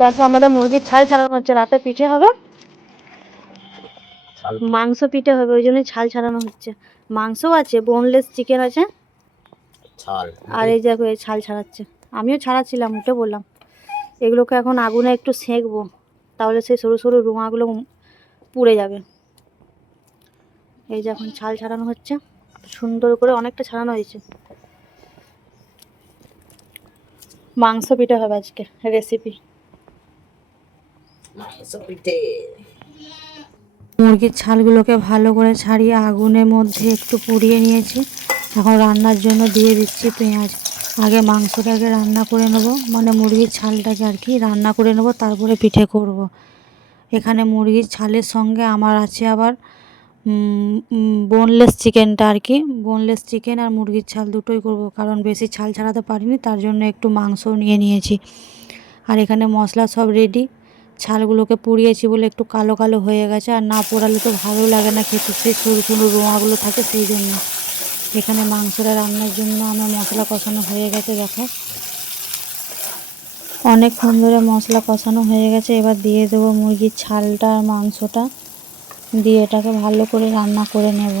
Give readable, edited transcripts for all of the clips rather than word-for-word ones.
তারপর আমাদের মুরগির ছাল ছাড়ানো হচ্ছে, রাতে পিঠে হবে, মাংস পিঠে হবে, ওই জন্যই ছাল ছাড়ানো হচ্ছে। মাংসও আছে, বোনলেস চিকেন আছে, ছাল আর এই দেখো এই ছাল ছাড়াচ্ছে। আমিও ছাড়াচ্ছিলাম, উঠে বললাম এগুলোকে এখন আগুনে একটু সেঁকবো, তাহলে সেই সরু সরু রুমাগুলো পুড়ে যাবে। এই যে এখন ছাল ছাড়ানো হচ্ছে, সুন্দর করে অনেকটা ছাড়ানো হয়েছে। মাংস পিঠে হবে আজকে রেসিপি, মাংস পিঠে। মুরগির ছালগুলোকে ভালো করে ছাড়িয়ে আগুনের মধ্যে একটু পুড়িয়ে নিয়েছি। এখন রান্নার জন্য দিয়ে দিচ্ছি পেঁয়াজ। আগে মাংসটাকে রান্না করে নেব, মানে মুরগির ছালটাকে আর কি রান্না করে নেব, তারপরে পিঠে করব। এখানে মুরগির ছালের সঙ্গে আমার আছে আবার বোনলেস চিকেনটা আর কি, বোনলেস চিকেন আর মুরগির ছাল দুটোই করব, কারণ বেশি ছাল ছাড়াতে পারিনি, তার জন্য একটু মাংসও নিয়ে নিয়েছি। আর এখানে মশলা সব রেডি। ছালগুলোকে পুড়িয়েছি বলে একটু কালো কালো হয়ে গেছে, আর না পোড়ালে তো ভালো লাগে না খেতে, সেই সরু সরু রোঁয়াগুলো থাকে, সেই জন্য। এখানে মাংসটা রান্নার জন্য আমার মশলা কষানো হয়ে গেছে, দেখো অনেকক্ষণ ধরে মশলা কষানো হয়ে গেছে। এবার দিয়ে দেবো মুরগির ছালটা আর মাংসটা, দিয়ে এটাকে ভালো করে রান্না করে নেব।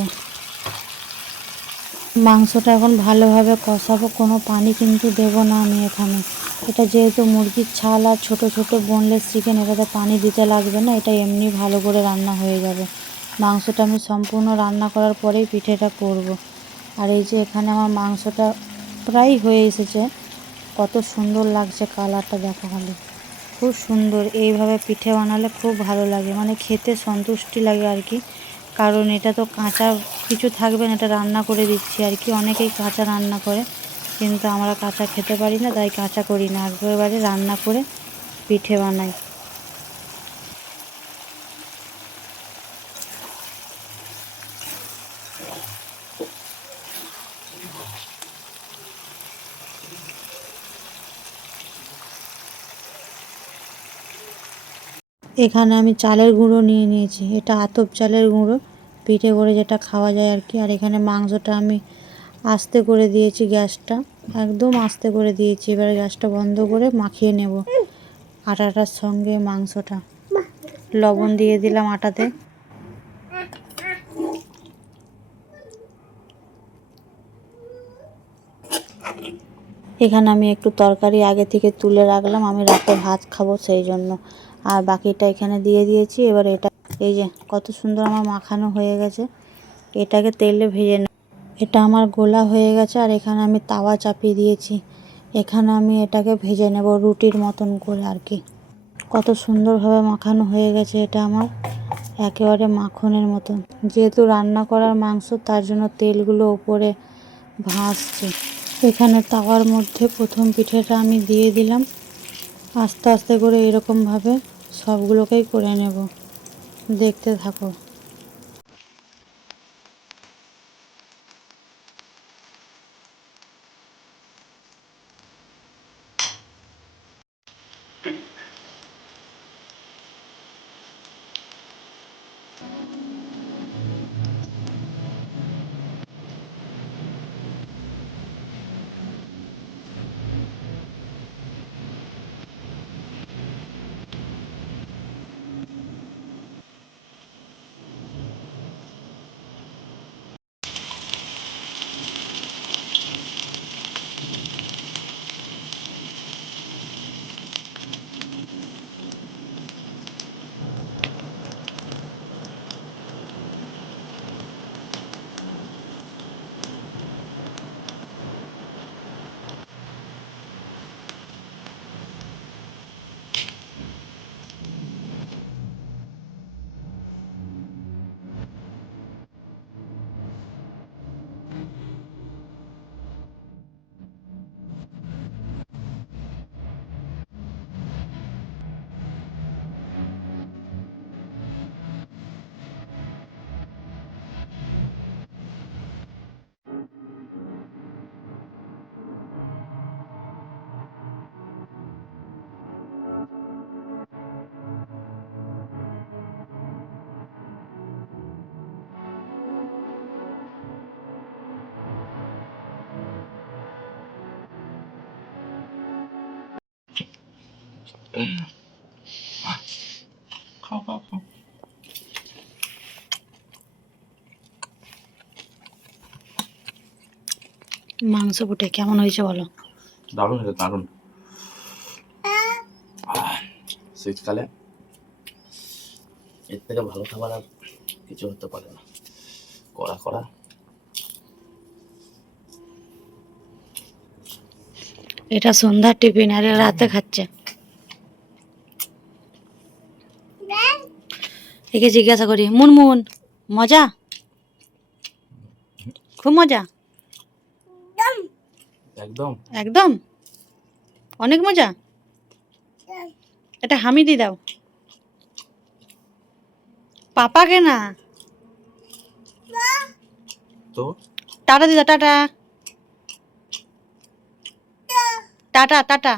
মাংসটা এখন ভালোভাবে কষাবো, কোনো পানি কিন্তু দেব না আমি এখানে। এটা যেহেতু মুরগির ছাল আর ছোট ছোট বোনলেস চিকেন, এটাতে পানি দিতে লাগবে না, এটা এমনি ভালো করে রান্না হয়ে যাবে। মাংসটা আমি সম্পূর্ণ রান্না করার পরেই পিঠেটা করব। আর এই যে এখানে আমার মাংসটা প্রায় হয়ে এসেছে, কত সুন্দর লাগছে কালারটা, দেখো খালি খুব সুন্দর। এইভাবে পিঠে বানালে খুব ভালো লাগে, মানে খেতে সন্তুষ্টি লাগে আর কি, কারণ এটা তো কাঁচা কিছু থাকবে না, এটা রান্না করে দিচ্ছি আর কি। অনেকেই কাঁচা রান্না করে, কিন্তু আমরা কাঁচা খেতে পারি না, তাই কাঁচা করি না, একেবারে রান্না করে পিঠে বানাই। এখানে আমি চালের গুঁড়ো নিয়ে নিয়েছি, এটা আতপ চালের গুঁড়ো, পিঠে করে যেটা খাওয়া যায় আর কি। আর এখানে মাংসটা আমি আস্তে করে দিয়েছি, গ্যাসটা একদম আস্তে করে দিয়েছি। এবারে গ্যাসটা বন্ধ করে মাখিয়ে নেব আটাটার সঙ্গে মাংসটা। লবণ দিয়ে দিলাম আটাতে। এখানে আমি একটু তরকারি আগে থেকে তুলে রাখলাম, আমি রাতে ভাত খাবো সেই জন্য, আর বাকিটা এখানে দিয়ে দিয়েছি। এবার এটা এই যে কত সুন্দর আমার মাখানো হয়ে গেছে, এটাকে তেলে ভেজে নেব। এটা আমার গোলা হয়ে গেছে, আর এখানে আমি তাওয়া চাপিয়ে দিয়েছি, এখানে আমি এটাকে ভেজে নেব রুটির মতন করে আর কি। কত সুন্দরভাবে মাখানো হয়ে গেছে এটা আমার, একেবারে মাখনের মতন। যেহেতু রান্না করার মাংস, তার জন্য তেলগুলো ওপরে ভাসছে। এখানে তাওয়ার মধ্যে প্রথম পিঠেটা আমি দিয়ে দিলাম, আস্তে আস্তে করে এরকমভাবে সবগুলোকেই করে নেব, দেখতে থাকো। খাও খাও খাও। মাংস ফুটে কেমন হয়েছে বলো? দারুণ হয়েছে, দারুণ। শীতকালে এর থেকে ভালো খাবার আর কিছু হতে পারে না। কড়া কড়া। এটা সন্ধ্যার টিফিন আর এরা রাতে খাচ্ছে। একে জিজ্ঞাসা করি, মুনমুন মজা? খুব মজা? একদম। একদম অনেক মজা। এটা হামিদি দাও, পাপাকে না। তো টাটা দিদা, টাটা টাটা টাটা।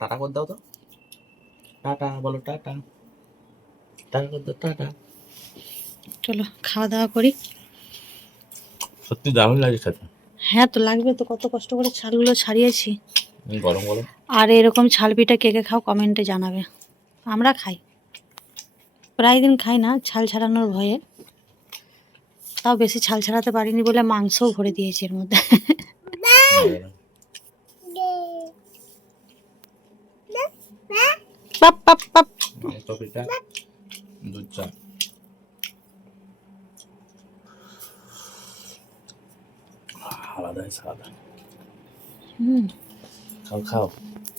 টাটা করে দাও তো। টাটা বলো, টাটা। টাটা করে দাও, টাটা। চলো খাওয়া দাওয়া করি। সত্যি দারুণ লাগে খেতে। হ্যাঁ তো লাগবে তো, কত কষ্ট করে ছালগুলো ছাড়িয়েছি। গরম গরম। আর এরকম ছাল পিঠা কে কে খাও কমেন্টে জানাবে। আমরা খাই, প্রায় দিন খাই না ছাল ছাড়ানোর ভয়ে। তাও বেশি ছাল ছাড়াতে পারিনি বলে মাংসও ভরে দিয়েছি এর মধ্যে। পাপ পাপ পাপ। মাংস পিঠা, দুধ চা। আলাদাই স্বাদ। হুম। খাও খাও।